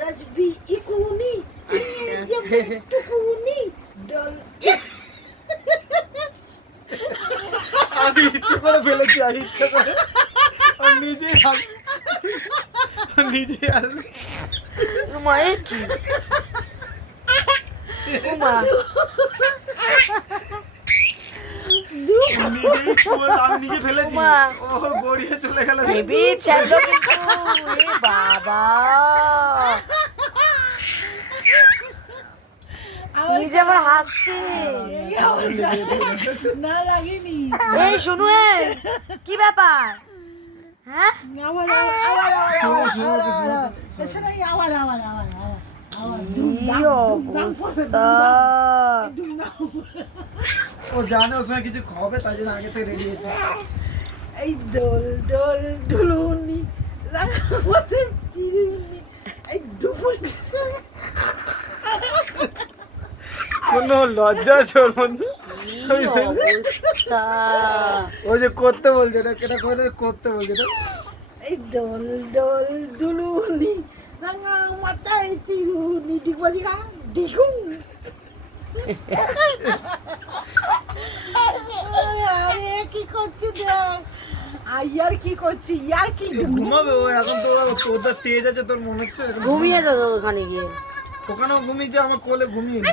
Razvi ইকুনি টুকুনি doll. আমি ইচ্ছে করে ফেলেছি, আর ইচ্ছে করে নিজেই নিজেই আসবে। মায়ের কি উমা নিজেই আমি নিজে ফেলেছি। উমা। ও গড়িয়ে চলে গেল। হেবি ছাড়লো কিন্তু এ বাবা নিজে আবার হাসছে। না লাগেনি। এই শুনু এই কি ব্যাপার হ্যাঁ আবার এছাড়াই আবার কি অবস্থা ও জানে ওর সময় কিছু খাবে, তাই জন্য আগে থেকে রেডি হয়েছে। এই দোল দোল দুলুনি রাঙামাটি চিরুনি এই দুপুর। কোনো লজ্জা আছে ওর মধ্যে? কি অবস্থা ও যে করতে বলছে, এটা কেটা করে করতে বলছে এটা। এই দোল দোল দুলুনি রাঙামাটি চিরুনি ডিগবাজি গা ডিগুং। আরে কি করছি দেখ, আর কি করছি, ইয়ার কি ঘুমাবে ও এখন, তো তোর তেজ আছে তোর মনে হচ্ছে। ঘুমিয়ে যাও ওখানে গিয়ে ওখানেও ঘুমিয়েছে, আমার কোলে ঘুমিয়ে নি।